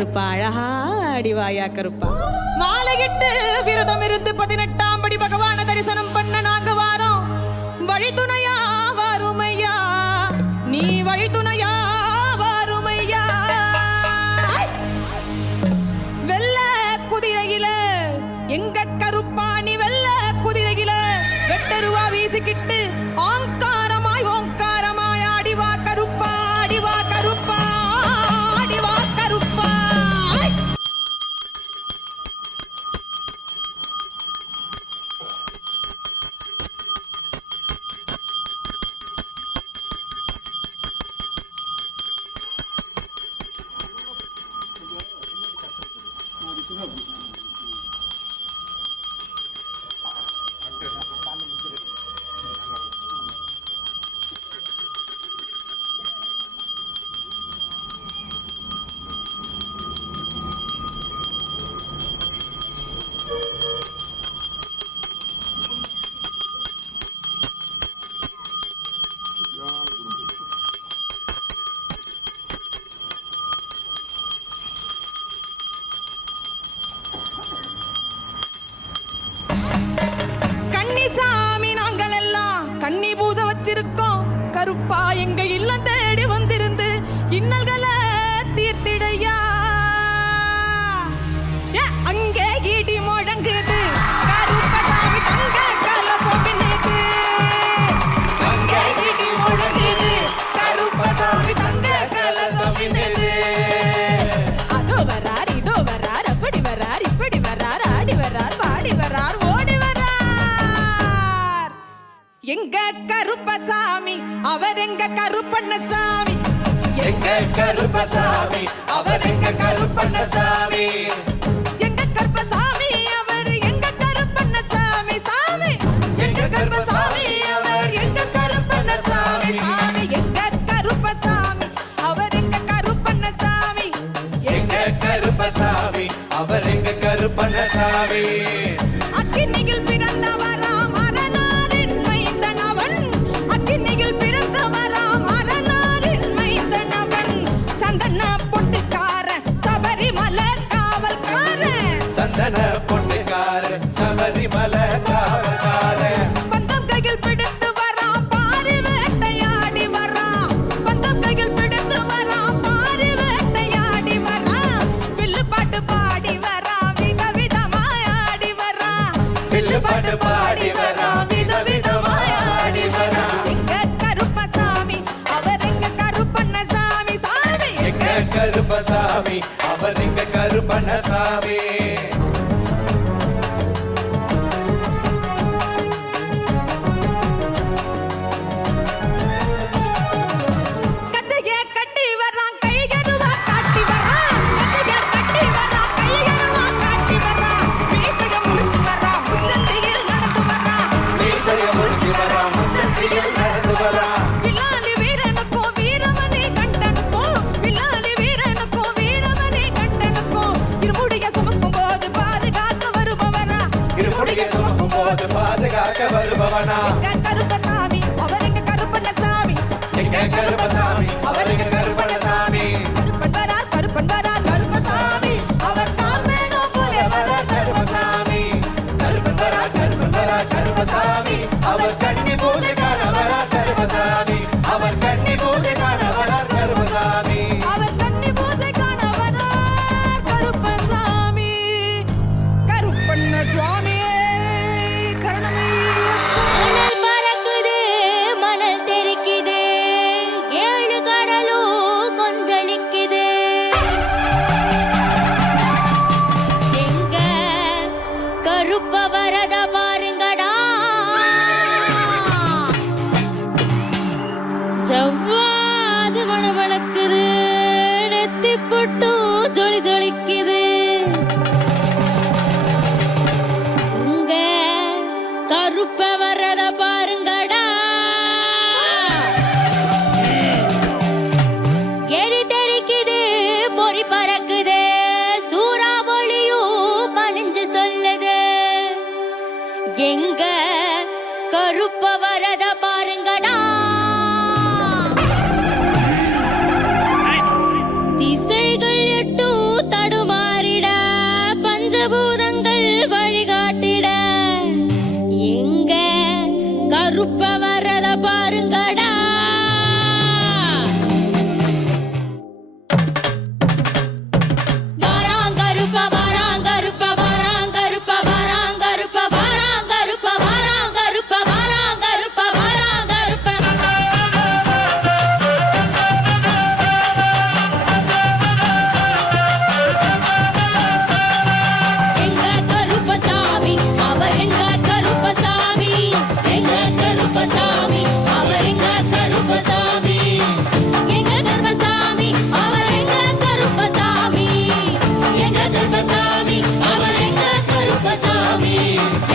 கருப்பா அழகா அடிவாயா கருப்பா. மாலையிட்டு விரதம் இருந்து 18ஆம் படி பகவான தரிசனம் பண்ண நாங்க வாரோம். வழித்துணையா வாருமையா, நீ வழித்துணையா வாருமையா. வெள்ள குதிரையில எங்க கருப்பா நீ வெள்ள குதிரையில வெட்டருவா வீசிக்கிட்டு ஆங்காரமாய் ஓங்காரமாய் ஆடிவா கருப்பா, ஆடிவா கருப்பா, ஆடிவா கருப்பா. கண்ணி பூச வச்சிருக்கோம் கருப்பா, எங்க இல்லம் தேடி வந்திருந்து இன்னல்களை தீர்த்திடையா. அங்கே இடி முழங்குது கருப்பசாமி தங்க கலசம் பின்னுது. அங்கே இடி முழங்குது கருப்பசாமி தங்க கலசம் பின்னுது. அதோ வரார் இதோ வரார், அப்படி வரார் இப்படி வரார், ஆடி வரார் பாடி வரார் ஓடி வரார். எங்க கருப்பசாமி அவர் எங்க கருப்பண்ணசாமி, எங்க கருப்பசாமி அவர் எங்க கருப்பண்ணசாமி, எங்க கருப்பசாமி அவர் எங்க கருப்பண்ணசாமி சாமி, எங்க கருப்பசாமி அவர் எங்க கருப்பண்ணசாமி சாமி, எங்க கருப்பசாமி அவர் எங்க கருப்பண்ணசாமி, எங்க கருப்பசாமி அவர் எங்க கருப்பண்ணசாமி. அக்கினியில் பிறந்தவராம் அரணாரின் மைந்தன் அவன், அக்கினியில் பிறந்தவராம் அரணாரின் மைந்தன் அவன். சந்தன பொட்டுக்காரன் சபரிமலை காவல்காரன், சந்தன பொட்டுக்காரன் சபரிமலை காவல்காரன். பந்தம் கையில் பிடித்து வரான் பாரி வேட்டையாடி வரான், பந்தம் கையில் பிடித்து வரான் பாரி வேட்டையாடி வரான். வில்லு பாட்டு பாடி வரான் விதவிதமாய் ஆடி வரான், வில்லு பாட்டு பாடி வரான் விதவிதமாய் ஆடி வரான். எங்க கருப்பசாமி அவர் எங்க கருப்பண்ணசாமி சாமி, எங்க கருப்பசாமி அவர் எங்க கருப்பண்ணசாமி. கச்சைய கட்டி வரான் கையருவா காட்டி வரான், கச்சைய கட்டி வரான் கையருவா காட்டி வரான். மீசைய முறுக்கி வரான் முச்சந்தியில் நடந்து வரான், மீசைய முறுக்கி வரான் முச்சந்தியில் நடந்து வரான். வில்லாலி வீரனுக்கும் வீரமணி கண்டனுக்கும், வில்லாலி வீரனுக்கும் வீரமணி கண்டனுக்கும். இருமுடிய சுமக்கும் போது பாதுகாக்க வருபவனா, இருமுடியை சுமக்கும் போது பாதுகாக்க வருபவனா. எங்க கருப்பசாமி அவர் எங்க கருப்பண்ணசாமி, எங்க கருப்பசாமி அவர் எங்க கருப்பண்ணசாமி. கருப்பன் வரார் கருப்பசாமி, அவர் தான் மேலும் போல வரார் கருப்பசாமி. கருப்பன் வரா கருப்பசாமி அவர் கன்னி பூஜை காண வரா கருப்பசாமி, அவர் கன்னி பூஜை காண வரா கருப்பசாமி. அவர் கன்னி பூஜை காண வரார் கருப்பசாமி. கருப்பண்ண சுவாமியே கரணமையப்பா. மணல் பறக்குது மணல் தெறிக்குது, 7 கடலும் கொந்தளிக்குது. எங்க கருப்ப வரத பாருங்கடா, ஜவ்வாது மணமணக்குது, நெத்தி பொட்டு ஜொலி ஜொலிக்குது. உங்க கருப்ப வரத பாருங்கடா, எரி தெரிக்குது பொறி பறக்குது, சூறாவளியும் பணிஞ்சு சொல்லுது. எங்க கருப்ப வரத பாருங்கடா, திசை கருப்பசாமி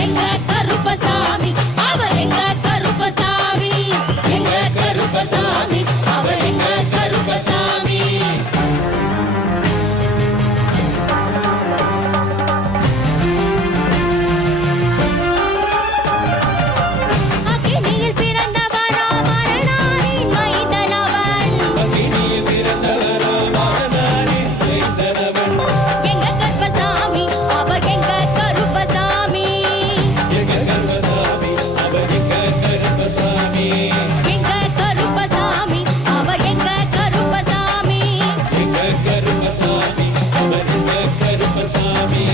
எங்க கருப்பசாமி அவர் எங்க கருப்பசாமி எங்க கருப்பசாமி அவர் எங்க கருப்பசாமி அக்கினியில் பிறந்தவரா மரணாரின் மைந்தனவன் எங்க கருப்பசாமி அவர் எங்க கருப்பசாமி எங்க கருப்பசாமி அவர் எங்க கருப்பசாமி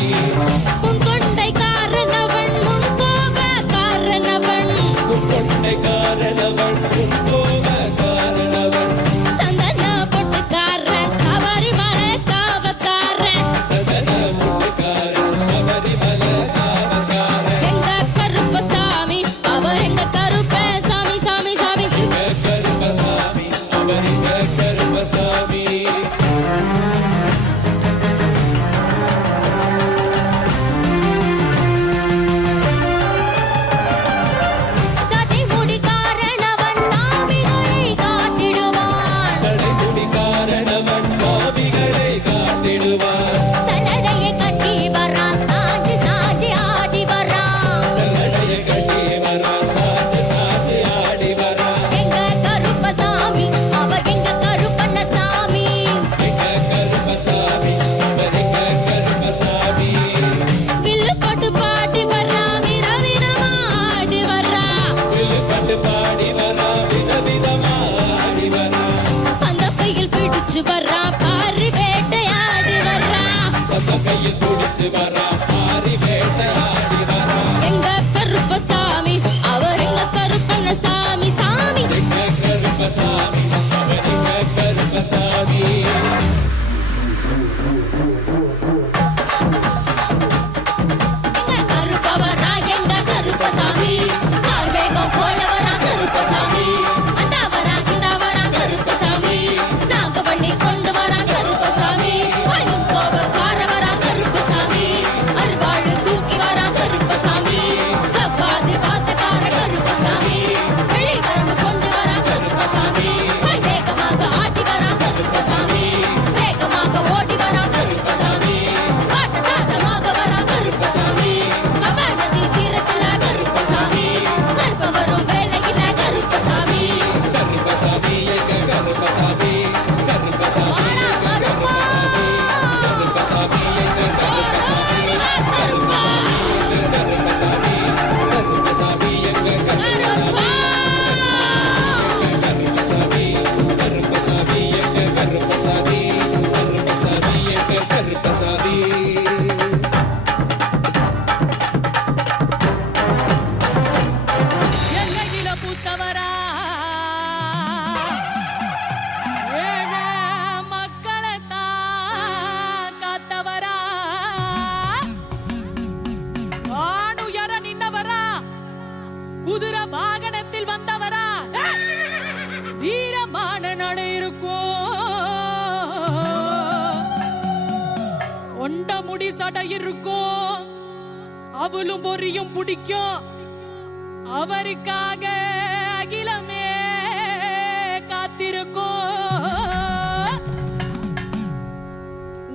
உன் கொண்டை காரணவன் உன் கோப காரணவன் சந்தன பொட்டுக்கார சபரிமலை காவக்கார எங்க கருப்பசாமி அவர் எங்க கருப்பசாமி சாமி சாமி சதை முடி காரணவன் சாமிகளை காத்திடுவான் சலடையை கட்டி வரான் சாஞ்சி சாஞ்சி ஆடி வரான் எங்க கருப்பசாமி அவர் எங்க கருப்பண்ணசாமி வில்லு போட்டு பாடி வர்றான் விதவிதமா ஆடி வர்றான் அந்த கையில் பிடிச்சு வர்றான் பாரி வேட்டையாடி வர்றான் எங்க கருப்பசாமி அவர் எங்க கருப்பண்ணசாமி சாமி எங்க கருப்பவரா எங்க கருப்பசாமி ஆர்வேகம் போலவரா கருப்பசாமி அந்தவரா இந்தவரா கருப்பசாமி நாகவள்ளி கொண்டு வரா கருப்பசாமி வாயும் கோபக்காரவரா கருப்பசாமி அருவாளு தூக்கி வரா கருப்பசாமி சப்பாதி வாசக்கார கருப்பசாமி வெளி வரம்பு கொண்டு வரா கருப்பசாமி வேகமாக ஆட்டி வரா கருப்பசாமி வேகமாக ஓடி வரா கருப்பசாமி பாட்ட சாதமாக வரா கருப்பசாமி அம்மா நதி தீரத்துல கருப்பசாமி கருப்ப வரும் வேலையில கருப்பசாமி வாடா கருப்பா ஓடி வா கருப்பா கருப்பா எல்லையில பூத்தவரா ஏழ மக்களை காத்தவரா ஆணுயர நின்னவரா குதிரை வாகனத்தில் வந்தவரா வீரமான நடை இருக்கும் கொண்ட முடி சடை இருக்கும் அவளும் பொரியும் பிடிக்கும் அவருக்காக அகிலமே காத்திருக்கும்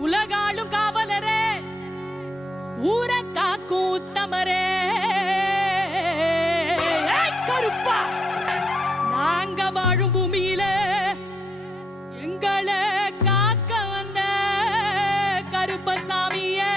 உலகாளும் காவலரே ஊர காக்கும் உத்தமரே ஏய் கருப்பா நாங்க வாழும் பூமியில எங்களை காக்க வந்த கருப்பசாமியே